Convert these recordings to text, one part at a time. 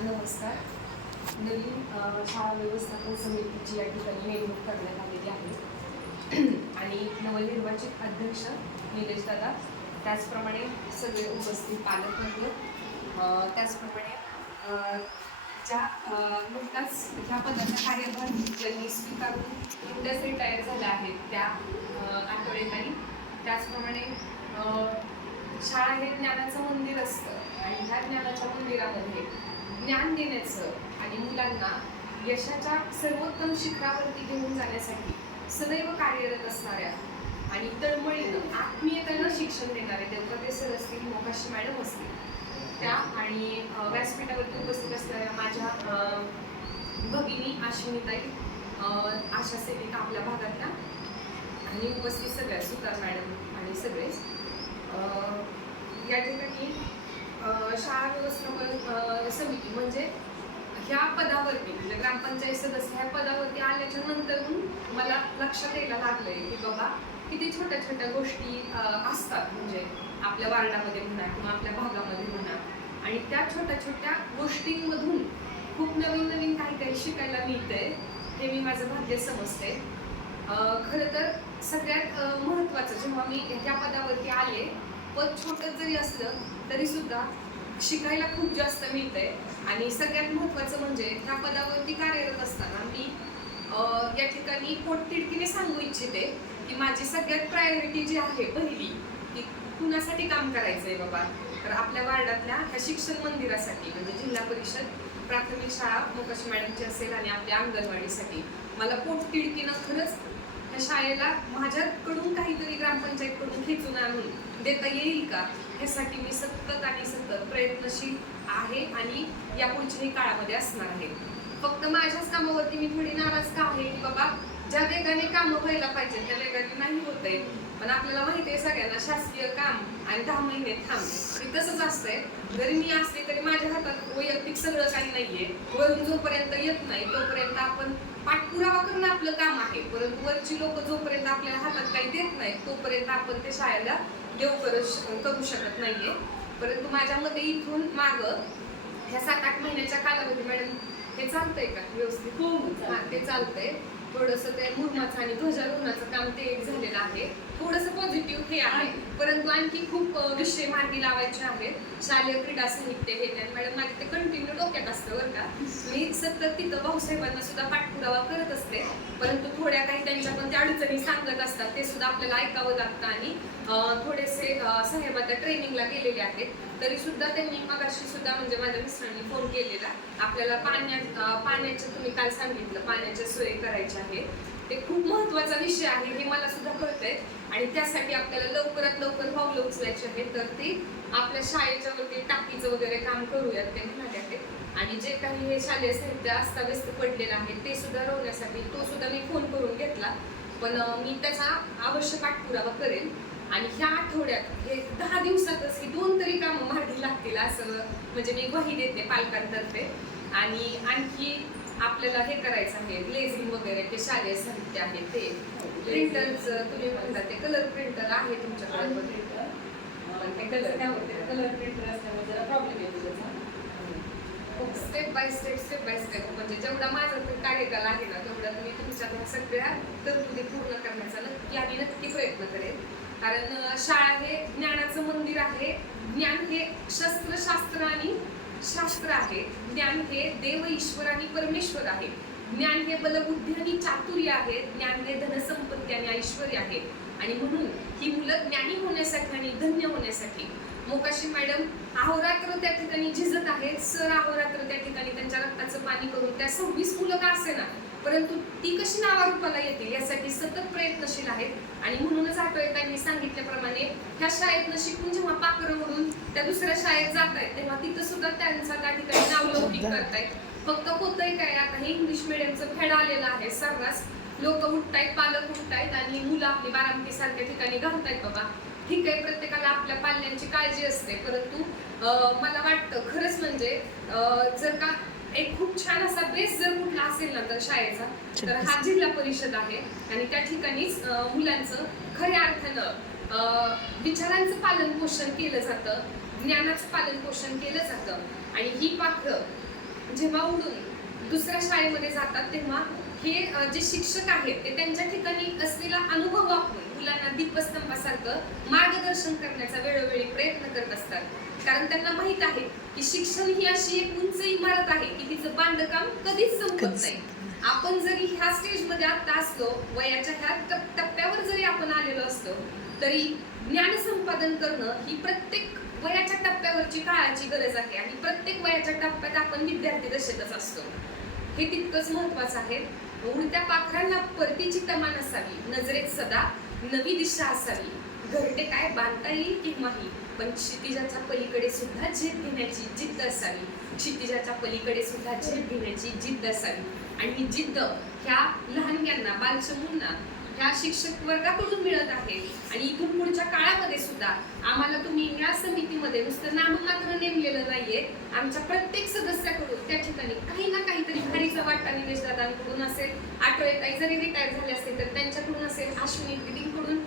नमस्कार. नवीन शाळा व्यवस्थापन समितीची या ठिकाणी नेमणूक करण्यात आलेली आहे. आणि नवनिर्वाचित अध्यक्ष निलेश दादा त्याचप्रमाणे सगळे उपस्थित पालकवर्ग त्याचप्रमाणे ज्या नुकताच ह्या पदाचा कार्यभार ज्यांनी स्वीकारून नुकत्याच रिटायर झाल्या आहेत त्या अ, त्याचप्रमाणे शाळा हे ज्ञानाचं मंदिर असतं आणि ह्या ज्ञानाच्या मंदिरामध्ये ज्ञान देण्याचं आणि मुलांना यशाच्या सर्वोत्तम शिखरावरती घेऊन जाण्यासाठी सदैव कार्यरत असणाऱ्या आणि तळमळीनं आत्मीयतेनं शिक्षण देणारे ते सर असतील मोकाशी मॅडम असतील. त्या आणि व्यासपीठावरती उपस्थित असणाऱ्या माझ्या भगिनी आश्विनीताई आशा सेविका आपल्या भागातल्या आणि उपस्थित सगळ्या सुतार मॅडम आणि सगळेच. शाळा व्यवस्थापन समिती म्हणजे ह्या पदावरती म्हणजे ग्रामपंचायत सदस्य ह्या पदावरती आल्याच्यानंतर मला लक्षात यायला लागलंय की बाबा किती छोट्या छोट्या गोष्टी असतात म्हणजे आपल्या वार्डामध्ये म्हणा किंवा आपल्या भागामध्ये म्हणा. आणि त्या छोट्या छोट्या गोष्टींमधून खूप नवीन नवीन काही काही शिकायला मिळतंय हे मी माझं भाग्य समजते खरं तर सगळ्यात महत्त्वाचं जेव्हा मी ह्या पदावरती आले पद छोटं जरी असलं तरी सुद्धा शिकायला खूप जास्त मिळतंय. आणि सगळ्यात महत्त्वाचं म्हणजे ह्या पदावरती कार्यरत असताना मी या ठिकाणी पोटतिडकीने सांगू इच्छिते की माझी सगळ्यात प्रायोरिटी जी आहे पहिली की कुणासाठी काम करायचंय बाबा? तर आपल्या वार्डातल्या ह्या शिक्षण मंदिरासाठी म्हणजे जिल्हा परिषद प्राथमिक शाळा मोकाश मॅडमची असेल आणि आपल्या अंगणवाडीसाठी. मला पोटतिडकीनं खरंच ह्या शाळेला माझ्याकडून काही खेचून आणून देता येईल का? ह्यासाठी मी सतत आणि सतत प्रयत्नशील आहे आणि यापुढच्याही काळामध्ये असणार आहे. फक्त माझ्याच कामावरती मी थोडी नाराज का आहे? की बाबा ज्या वेगाने कामं व्हायला पाहिजे त्या वेगाने नाही होत आहे. पण आपल्याला माहिती आहे सगळ्यांना शासकीय काम आणि दहा महिने थांब. ते तसंच असतंय. जरी मी असले तरी माझ्या हातात वैयक्तिक सगळं काही नाहीये. वरून जोपर्यंत येत नाही तोपर्यंत आपण पाठपुरावा करणं आपलं काम आहे. परंतु वरची लोक जोपर्यंत आपल्याला हातात काही देत नाहीत तोपर्यंत आपण ते शाळेला देऊ करू करू शकत नाहीये. परंतु माझ्या मते इथून माग ह्या सात आठ महिन्याच्या कालावधी मॅडम हे चालतंय का? व्यवस्थित? हो. हा ते चालतंय. थोडस ते मुरमाचं आणि ध्वजारोहणाचं काम ते एक झालेलं आहे. थोडस पॉझिटिव्ह हे आहे. परंतु आणखी खूप विषय मार्गी लावायचे आहेत. शालेय क्रीडा साहित्य हे त्या मॅडम माझे ते कंटिन्यू डोक्यात असतं बरं का. मी सतत तिथं भाऊसाहेबांना सुद्धा पाठपुरावा करत असते. परंतु थोड्या काही त्यांच्या पण त्या अडचणी सांगत असतात ते सुद्धा आपल्याला ऐकावं लागतं आणि थोडेसे अ, साहेब आता ट्रेनिंगला गेलेले आहेत तरी सुद्धा त्यांनी मगाशी सुद्धा म्हणजे माझ्या मिस्टरांनी फोन केलेला. आपल्याला पाण्या पाण्याचे पाण्याचं तुम्ही काल सांगितलं पाण्याच्या सोयी करायच्या आहे ते खूप महत्त्वाचा विषय आहे हे मला सुद्धा कळतंय आणि त्यासाठी आपल्याला लवकरात लवकर पावलं उचलायचे आहे तर ते आपल्या शाळेच्या वरती टाकीचं वगैरे काम करूयात ते म्हणाले आहेत. आणि जे काही हे शालेय साहित्य अस्ताव्यस्त पडलेलं आहे ते सुद्धा रोवण्यासाठी तो सुद्धा मी फोन करून घेतला. पण मी त्याचा अवश्य पाठपुरावा करेन. आणि ह्या आठवड्यात हे दहा दिवसातच ही दोन तरी कामं मार्गी लागतील असं म्हणजे मी ग्वाही देते पालकांतर्फे. आणि आणखी आपल्याला हे करायचं आहे ग्लेझिंग वगैरे ते शालेय साहित्य आहे ते. प्रिंटरचं तुम्ही म्हणता ते कलर प्रिंटर आहे तुमच्याकडे. ते कसं काय होते कलर प्रिंटर असल्यामुळे जरा प्रॉब्लेम येतो त्याचा. Step by step step by step म्हणजे जेवढा माझा कार्यकाल आहे ना तेवढा तुम्ही तुमच्या सगळ्या तरतुदी पूर्ण करण्याचा नक्की आणि नक्की प्रयत्न करेन. कारण शाळा हे ज्ञानाचं मंदिर आहे. ज्ञान हे शस्त्र शास्त्र आणि शास्त्र आहे. ज्ञान हे देव ईश्वर आणि परमेश्वर आहे. ज्ञान हे बलबुद्धी आणि चातुर्य आहे. ज्ञान हे धनसंपत्ती आणि ऐश्वर आहे. आणि म्हणून ही मुलं ज्ञानी होण्यासाठी आणि धन्य होण्यासाठी मोकाशी मॅडम अहोरात्र त्या ठिकाणी झिजत आहेत सर अहोरात्र त्या ठिकाणी त्यांच्या रक्ताचं पाणी करून त्या सव्वीस मुलं का असेना? परंतु ती कशी नावारूपाला येतील यासाठी सतत प्रयत्नशील आहेत आणि म्हणूनच आठवड्यांनी सांगितल्याप्रमाणे ह्या शाळेतनं शिकून जेव्हा पाखरं म्हणून त्या दुसऱ्या शाळेत जात आहेत तेव्हा तिथं सुद्धा त्यांचा त्या ठिकाणी नावलौकिक करतायत. फक्त होतंय काय आता हे इंग्लिश मिडियमचं फेड आलेलं आहे सर्रास. लोक उठतायत पालक उठतायत आणि मुलं आपली बारामती सारख्या ठिकाणी घालतायत बाबा. ठीक आहे प्रत्येकाला आपल्या पाल्यांची काळजी असते. परंतु मला वाटतं खरंच म्हणजे जर का एक खूप छान असा बेस जर कुठला असेल ना तर शाळेचा तर हा जिल्हा परिषद आहे. आणि त्या ठिकाणीच मुलांचं खऱ्या अर्थानं विचारांचं पालन पोषण केलं जातं ज्ञानाचं पालन पोषण केलं जातं. आणि ही पाखरं जेव्हा उडून दुसऱ्या शाळेमध्ये जातात तेव्हा हे जे शिक्षक आहेत ते त्यांच्या ठिकाणी असलेला अनुभव वापरून मुलांना दीपस्तंभासारखं मार्गदर्शन करण्याचा वेळोवेळी प्रयत्न करत असतात. कारण त्यांना माहीत आहे की शिक्षण ही अशी एक उंच इमारत आहे की तिचं बांधकाम कधीच संपत नाही. आपण जरी ह्या स्टेजमध्ये आता असलो वयाच्या ह्या टप- टप्प्यावर जरी आपण आलेलो असतो तरी ज्ञान संपादन करणं ही प्रत्येक वयाच्या टप्प्यावरची काळाची गरज आहे आणि प्रत्येक वयाच्या टप्प्यात आपण विद्यार्थी दशेतच असतो. हे तितकंच महत्वाचं आहे. उडत्या पाखरांना परतीची तमान असावी नजरेत सदा नवी दिशा असावी. घरटे काय बांधता येईल किंवाही पण क्षितिजाच्या पलीकडे सुद्धा झेप घेण्याची जिद्द असावी. क्षितिजाच्या पलीकडे सुद्धा झेप घेण्याची जिद्द असावी. आणि ही जिद्द ह्या लहानग्यांना बालचमूंना ह्या शिक्षक वर्गाकडून मिळत आहे. आणि इथून पुढच्या काळामध्ये सुद्धा आम्हाला तुम्ही या समितीमध्ये नुसतं नाममात्र नेमलेलं नाहीये. आमच्या प्रत्येक सदस्याकडून त्या ठिकाणी काही ना काहीतरी भारीचा वाटा निलेश दादांकडून असेल. आठवड्यात जरी रिटायर झाले असतील तर त्यांच्याकडून असेल अश्विनी दिदींकडून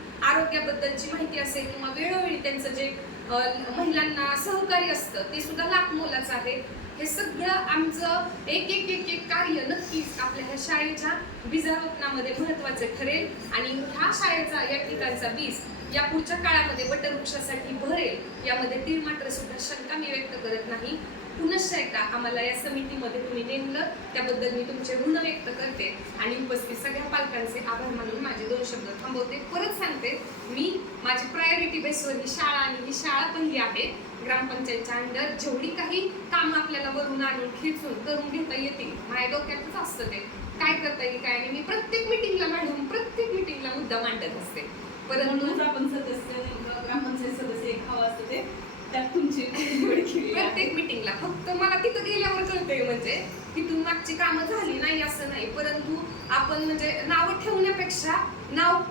आरोग्याबद्दलची माहिती असेल किंवा वेळोवेळी त्यांचं जे महिलांना सहकार्य असतं ते सुद्धा लाख मोलाचं आहे. हे सगळं आमचं एक एक एक एक कार्य नक्कीच आपल्या ह्या शाळेच्या बीजारोपणामध्ये महत्त्वाचे ठरेल. आणि ह्या शाळेचा या ठिकाणचा बीज या पुढच्या काळामध्ये वटवृक्षासाठी भरेल यामध्ये ती मात्र सुद्धा शंका मी व्यक्त करत नाही. पुनश्च एकदा आम्हाला या समितीमध्ये तुम्ही नेमलं त्याबद्दल मी तुमचे ऋण व्यक्त करते. आणि उपस्थित सगळ्या पालकांचे आभार मानून माझे शब्द थांबवते परत सांगते. मी माझी प्रायोरिटी बेसवर ही शाळा आणि ही शाळा पहिली आहे ग्रामपंचायतच्या अंडर जेवढी काही काम आपल्याला वरून आणून खेचून करून घेता येतील माझ्या डोक्यातच असतं ते. काय करता येईल काय नाही. मी प्रत्येक मिटिंगला मॅडम प्रत्येक मिटिंगला मुद्दा मांडत असते. परंतु आपण सदस्य ग्रामपंचायत सदस्य एक हवा असतं ते. त्यात तुमची. प्रत्येक मिटिंगला फक्त मला तिथं गेल्यावर कळतंय म्हणजे तिथून मागची कामं झाली नाही असं नाही. परंतु आपण म्हणजे नाव ठेवण्यापेक्षा नाव.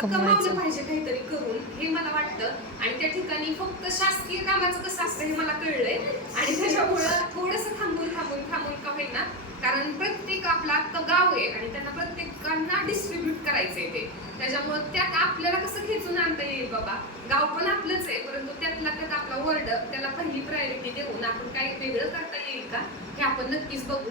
कमावलं पाहिजे काहीतरी करून हे मला वाटतं. आणि त्या ठिकाणी फक्त शासकीय कामाचं कसं असतं हे मला कळलंय. आणि त्याच्यामुळं थोडंसं थांबून थांबून थांबून का होईना कारण प्रत्येक आपला अख्खं गाव आहे आणि त्यांना प्रत्येकांना डिस्ट्रीब्यूट करायचंय ते. त्याच्यामुळं त्यात आपल्याला कसं खेचून आणता येईल बाबा? गाव पण आपलंच आहे परंतु त्यातला त्यात आपला वर्ड त्याला पहिली प्रायोरिटी देऊन आपण काही वेगळं करता येईल का? हे आपण नक्कीच बघू.